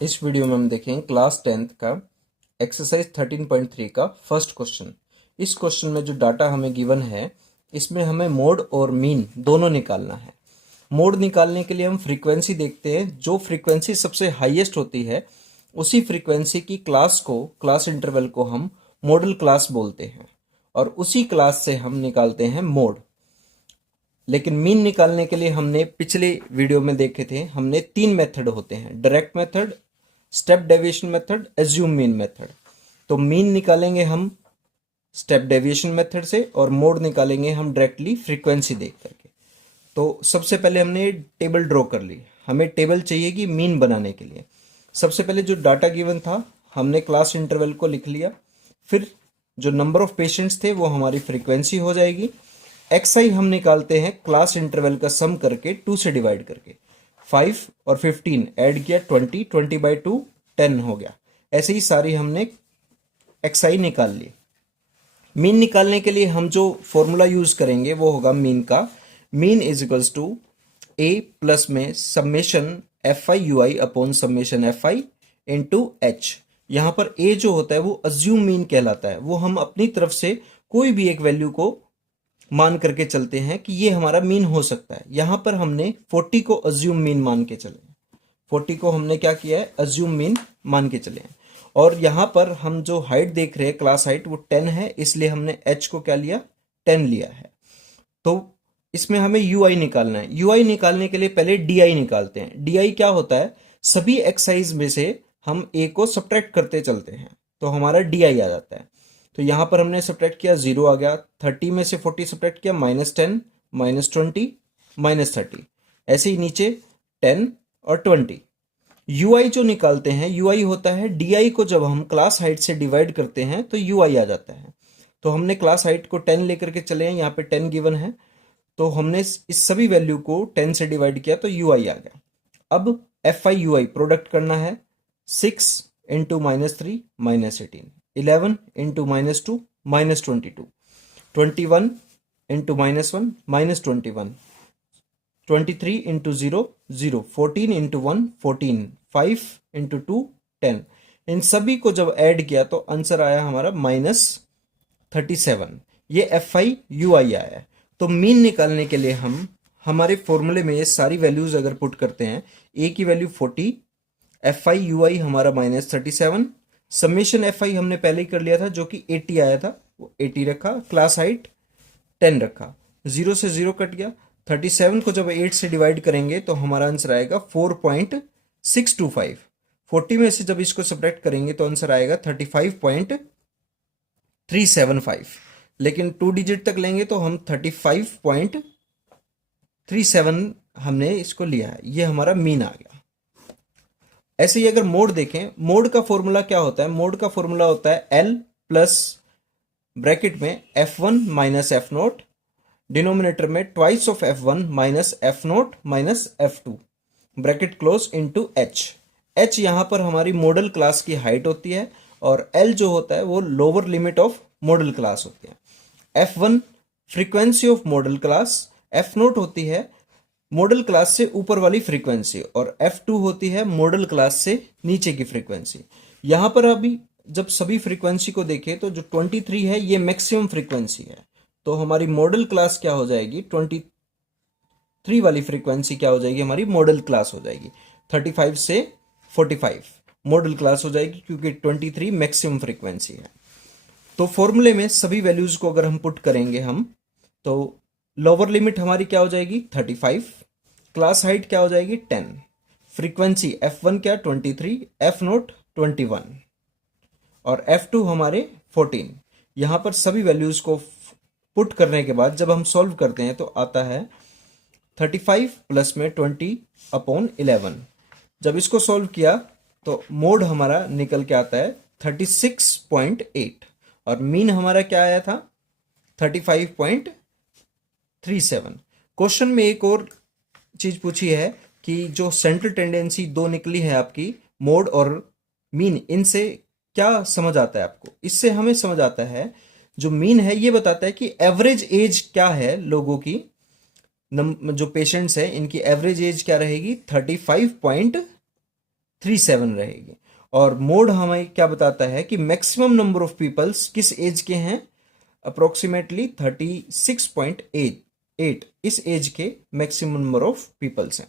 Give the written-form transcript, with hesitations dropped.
इस वीडियो में हम देखेंगे क्लास 10th का एक्सरसाइज 13.3 का फर्स्ट क्वेश्चन। इस क्वेश्चन में जो डाटा हमें गिवन है, इसमें हमें मोड और मीन दोनों निकालना है। मोड निकालने के लिए हम फ्रीक्वेंसी देखते हैं। जो फ्रीक्वेंसी सबसे हाईएस्ट होती है, उसी फ्रीक्वेंसी की क्लास इंटरवल को हम मॉडल क्लास बोलते हैं, और उसी क्लास से हम निकालते हैं मोड। लेकिन मीन निकालने के लिए हमने पिछले वीडियो में देखे थे, हमने 3 मेथड होते हैं: direct method, step deviation method, assume mean method. तो मीन निकालेंगे हम स्टेप डेविएशन मेथड से और मोड निकालेंगे हम डायरेक्टली फ्रीक्वेंसी देख करके। तो सबसे पहले हमने टेबल ड्रॉ कर ली। हमें टेबल चाहिए कि मीन बनाने के लिए। सबसे पहले जो डाटा गिवन था, हमने क्लास इंटरवल को लिख लिया। फिर जो नंबर ऑफ पेशेंट्स थे वो हमारी फ्रीक्वेंसी हो जाएगी। एक्सआई हम निकालते हैं क्लास इंटरवल का सम करके 2 से डिवाइड करके। 5 और 15 ऐड किया 20, 20/2 10 हो गया। ऐसे ही सारी हमने एक्सआई निकाल ली। मीन निकालने के लिए हम जो फॉर्मूला यूज करेंगे वो होगा मीन का। Mean is equals to A plus में summation F I U I upon summation F I into H. यहां पर ए जो होता है वो अज्यूम मीन कहलाता है। वो हम अपनी तरफ से कोई भी एक वैल्यू को मान करके चलते हैं कि ये हमारा मीन हो सकता है। यहां पर हमने 40 को अज्यूम मीन मान के चले। 40 को हमने क्या किया है, अज्यूम मीन मान के चले हैं। और यहां पर हम जो हाइट देख रहे हैं, क्लास हाइट, वो 10 है, इसलिए हमने एच को क्या लिया, 10 लिया है। तो इसमें हमें यू आई निकालना है। यू आई निकालने के लिए पहले डी आई निकालते हैं। डी आई क्या होता है, सभी एक्साइज में से हम ए को सब्ट्रैक्ट करते चलते हैं तो हमारा डी आई आ जाता है। तो यहां पर हमने सब्ट्रैक्ट किया, 0 आ गया। 30 में से 40 सब्ट्रैक्ट किया, -10, -20, -30। ऐसे ही नीचे 10 और 20। यू आई जो निकालते हैं, यू आई होता है डी आई को जब हम क्लास हाइट से डिवाइड करते हैं तो यू आई आ जाता है। तो हमने क्लास हाइट को 10 लेकर के चले हैं, यहाँ पे 10 गिवन है, तो हमने इस सभी वैल्यू को 10 से डिवाइड किया तो यू आई आ गया। अब F I U I product करना है। 6 into -3 -18, 11 into -2 -22, 21 into -1 -21, 23 into 0 0, 14 into 1 14, 5 into 2 10। इन सभी को जब ऐड किया तो आंसर आया हमारा -37। ये एफ आई यू आई आया है। तो मीन निकालने के लिए हम हमारे फॉर्मूले में ये सारी वैल्यूज अगर पुट करते हैं, ए की वैल्यू 40, एफ आई यू आई हमारा -37, समेशन एफ आई हमने पहले ही कर लिया था जो कि 80 आया था, वो 80 रखा, क्लास हाइट 10 रखा, 0 से 0 कट गया। 37 को जब 8 से डिवाइड करेंगे तो हमारा आंसर आएगा 4.625। 40 में से जब इसको सब्ट्रैक्ट करेंगे तो आंसर आएगा 35.375। लेकिन 2 डिजिट तक लेंगे तो हम 35.37 हमने इसको लिया है। ये हमारा मीन आ गया। ऐसे ही अगर मोड देखें, मोड का फॉर्मूला क्या होता है, मोड का फॉर्मूला होता है एल प्लस ब्रैकेट में f1 minus F naught, denominator में twice of f1 minus F naught minus f2, bracket close into h। h यहां पर हमारी मॉडल क्लास की हाइट होती है और l जो होता है वो lower limit of model class होती है। f1 frequency of model class, f note होती है मॉडल क्लास से ऊपर वाली फ्रीक्वेंसी और f2 होती है मॉडल क्लास से नीचे की फ्रीक्वेंसी। यहां पर अभी जब सभी फ्रीक्वेंसी को देखें तो जो 23 है ये मैक्सिमम फ्रीक्वेंसी है। तो हमारी मॉडल क्लास क्या हो जाएगी, 23 वाली फ्रीक्वेंसी क्या हो जाएगी, हमारी मॉडल क्लास हो जाएगी। 35 से 45 मॉडल क्लास हो जाएगी क्योंकि 23 मैक्सिमम फ्रीक्वेंसी है। तो फॉर्मूले में सभी वैल्यूज को अगर हम पुट करेंगे हम, तो लोअर लिमिट हमारी क्या हो जाएगी 35, क्लास हाइट क्या हो जाएगी 10, फ्रीक्वेंसी f1 क्या 23, f नोट 21 और f2 हमारे 14। यहां पर सभी वैल्यूज को पुट करने के बाद जब हम सॉल्व करते हैं तो आता है 35 प्लस में 20 अपॉन 11। जब इसको सॉल्व किया तो मोड हमारा निकल के आता है 36.8 और मीन हमारा क्या आया था 35.37। क्वेश्चन में एक और चीज पूछी है कि जो सेंट्रल टेंडेंसी 2 निकली है आपकी, मोड और मीन, इनसे क्या समझ आता है आपको। इससे हमें समझ आता है जो मीन है ये बताता है कि एवरेज एज क्या है लोगों की, जो पेशेंट्स है इनकी एवरेज एज क्या रहेगी 37 रहेगी। और मोड हमें क्या बताता है कि मैक्सिमम नंबर ऑफ पीपल्स किस एज के हैं, अप्रोक्सीमेटली 36.8 इस एज के मैक्सिमम नंबर ऑफ पीपल्स हैं।